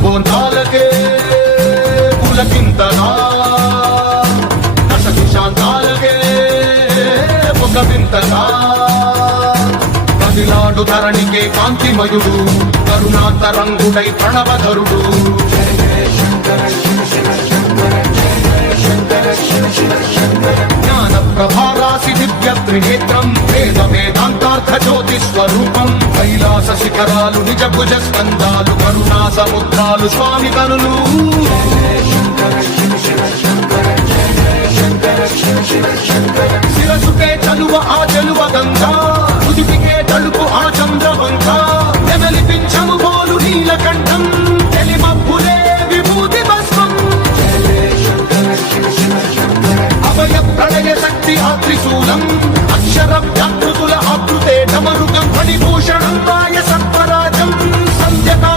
రణభోంతాలకే పులకింతగా దశ దిశాంతాలకే ఒక వింతగా కదిలాడు ధరణికే కాంతిమయుడు కరుణాంతరంగుడై ప్రణవధరుడు జ్ఞాన ప్రభారాసి దివ్య త్రినేత్రం వేద వేదాంతార్థ జ్యోతి స్వరూపం కైలాస శిఖరాలు నిజ భుజ స్కందాలు కరుణా సముద్రాలు స్వామి కనులు శిరసుకే చలువ ఆ చెలువ గంగా ఉదిపికే తలుపు ఆ చంద్రవంగా